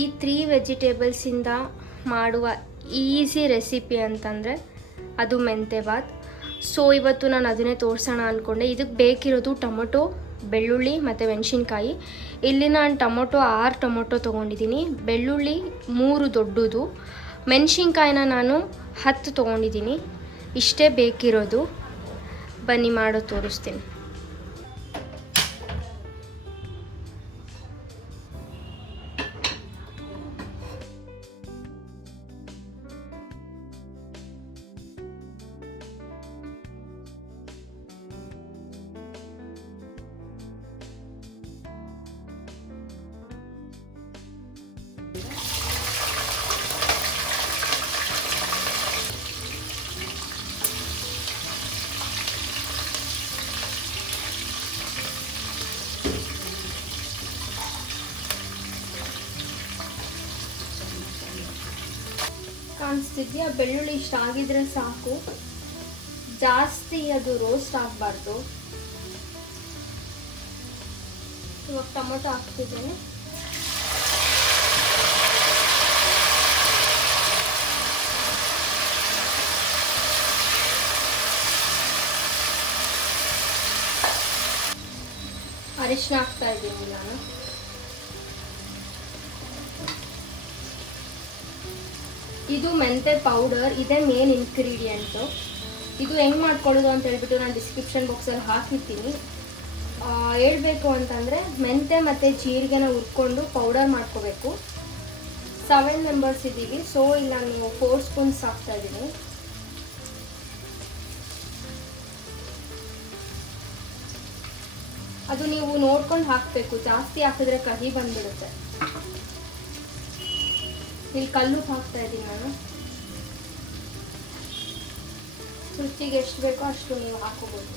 ಈ 3 ವೆಜಿಟೇಬಲ್ಸಿಂದ ಮಾಡುವ easy recipe ಅಂತಂದರೆ ಅದು ಮೆಂತೆ ಬಾತ್. ಸೊ ಇವತ್ತು ನಾನು ಅದನ್ನೇ ತೋರಿಸೋಣ ಅಂದ್ಕೊಂಡೆ. ಇದಕ್ಕೆ ಬೇಕಿರೋದು ಟೊಮೊಟೊ, ಬೆಳ್ಳುಳ್ಳಿ ಮತ್ತು ಮೆಣಸಿನ್ಕಾಯಿ. ಇಲ್ಲಿ ನಾನು ಟೊಮೊಟೊ 6 ಟೊಮೊಟೊ ತೊಗೊಂಡಿದ್ದೀನಿ, ಬೆಳ್ಳುಳ್ಳಿ 3 ದೊಡ್ಡದು, ಮೆಣಸಿನ್ಕಾಯಿನ ನಾನು 10 ತೊಗೊಂಡಿದ್ದೀನಿ. ಇಷ್ಟೇ ಬೇಕಿರೋದು. ಬನ್ನಿ ಮಾಡೋ ತೋರಿಸ್ತೀನಿ. ಕಾಣಿಸ್ತಿದ್ಯಾ? ಬೆಳ್ಳುಳ್ಳಿ ಇಷ್ಟ ಆಗಿದ್ರೆ ಸಾಕು, ಜಾಸ್ತಿ ಅದು ರೋಸ್ಟ್ ಆಗಬಾರ್ದು. ಇವಾಗ ಟೊಮೊಟೊ ಹಾಕ್ತಿದ್ದೇನೆ. ಅರಿಶಿನ ಹಾಕ್ತಾ ಇದ್ದೀನಿ ನಾನು. ಇದು ಮೆಂತೆ ಪೌಡರ್, ಇದೇ ಮೇನ್ ಇಂಗ್ರೀಡಿಯೆಂಟು. ಇದು ಹೆಂಗೆ ಮಾಡ್ಕೊಳ್ಳೋದು ಅಂತ ಹೇಳ್ಬಿಟ್ಟು ನಾನು ಡಿಸ್ಕ್ರಿಪ್ಷನ್ ಬಾಕ್ಸಲ್ಲಿ ಹಾಕಿರ್ತೀನಿ. ಹೇಳ್ಬೇಕು ಅಂತಂದರೆ ಮೆಂತೆ ಮತ್ತು ಜೀರಿಗೆನ ಹುರ್ಕೊಂಡು ಪೌಡರ್ ಮಾಡ್ಕೋಬೇಕು. 7 ಮೆಂಬರ್ಸ್ ಇದ್ದೀವಿ, ಸೊ ಇಲ್ಲಿ ನಾನು 4 ಸ್ಪೂನ್ಸ್ ಹಾಕ್ತಾಯಿದ್ದೀನಿ. ಅದು ನೀವು ನೋಡ್ಕೊಂಡು ಹಾಕಬೇಕು, ಜಾಸ್ತಿ ಹಾಕಿದ್ರೆ ಕಹಿ ಬಂದ್ಬಿಡುತ್ತೆ. ಇಲ್ಲಿ ಕಲ್ಲುಪ್ಪು ಹಾಕ್ತಾ ಇದ್ದೀನಿ ನಾನು. ರುಚಿಗೆ ಎಷ್ಟು ಬೇಕೋ ಅಷ್ಟು ನೀವು ಹಾಕೋಬಹುದು.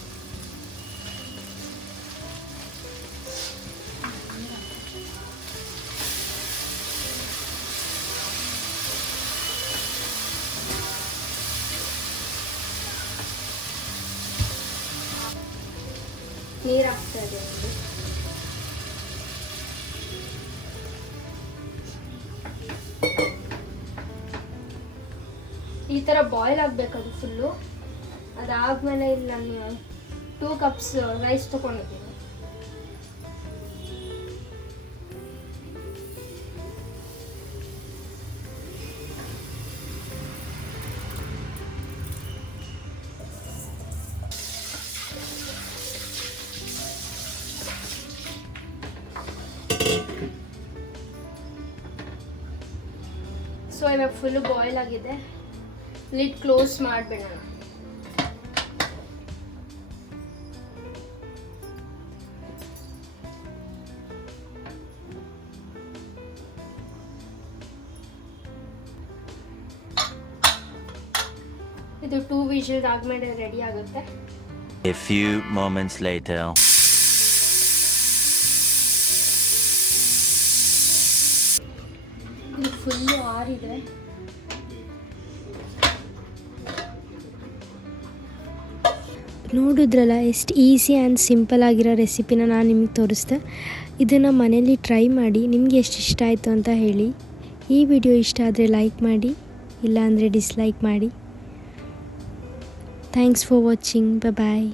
ನೀರು ಹಾಕ್ತಾ ಇದ್ದೀನಿ. ಈ ಥರ ಬಾಯ್ಲ್ ಆಗಬೇಕದು ಫುಲ್ಲು. ಅದಾದಮೇಲೆ ಇಲ್ಲಿ ನಾನು 2 ಕಪ್ಸ್ ರೈಸ್ ತೊಗೊಂಡಿದ್ದೀನಿ. ಸೊ ಇವಾಗ ಫುಲ್ಲು ಬಾಯ್ಲ್ ಆಗಿದೆ. ಲಿಡ್ ಕ್ಲೋಸ್ ಮಾಡಿಬಿಡೋಣ. ಇದು 2 ವಿಷಲ್ಸ್ ಆದ್ಮೇಲೆ ರೆಡಿ ಆಗುತ್ತೆ. A few moments later. ಇದು ಫುಲ್ಲು ಆರಿದೆ. ನೋಡಿದ್ರಲ್ಲ ಎಷ್ಟು ಈಸಿ ಆ್ಯಂಡ್ ಸಿಂಪಲ್ ಆಗಿರೋ ರೆಸಿಪಿನ ನಾನು ನಿಮಗೆ ತೋರಿಸ್ದೆ. ಇದನ್ನು ಮನೇಲಿ ಟ್ರೈ ಮಾಡಿ ನಿಮಗೆ ಎಷ್ಟು ಇಷ್ಟ ಆಯಿತು ಅಂತ ಹೇಳಿ. ಈ ವಿಡಿಯೋ ಇಷ್ಟ ಆದರೆ ಲೈಕ್ ಮಾಡಿ, ಇಲ್ಲಾಂದರೆ ಡಿಸ್ಲೈಕ್ ಮಾಡಿ. Thanks for watching. ಬಾಯ್.